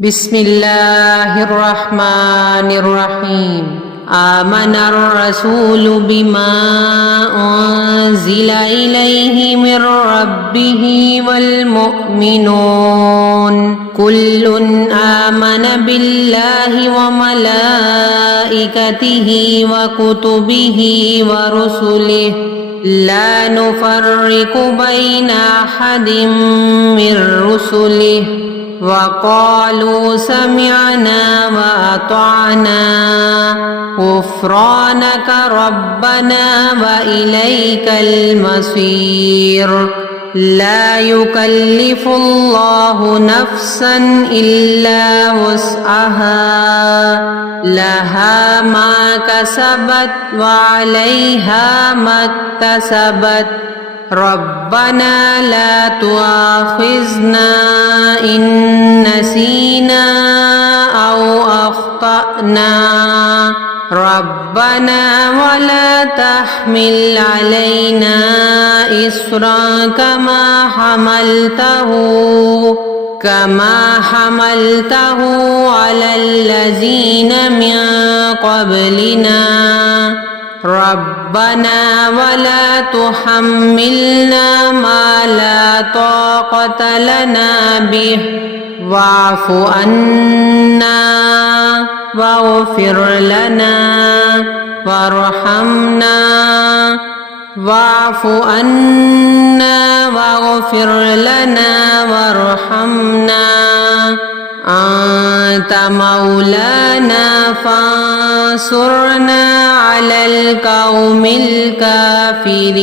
بسم الله الرحمن الرحيم. آمن الرسول بما أنزل إليه من ربه والمؤمنون كل آمن بالله وملائكته وكتبه ورسله لا نفرق بين أحد من رسله وقالوا سمعنا وأطعنا غفرانك ربنا وإليك المصير. لا يكلف الله نفسا إلا وسعها لها ما كسبت وعليها ما اكتسبت ربنا لا تؤاخذنا إن نسينا أو أخطأنا ربنا ولا تحمل علينا إصرا كما حملته على الذين من قبلنا ربنا ولا تحملنا ما لا طاقة لنا به واعف عنا واغفر لنا وارحمنا واعف عنا واغفر لنا وارحمنا أنت مولانا فانصرنا على القوم الكافرين.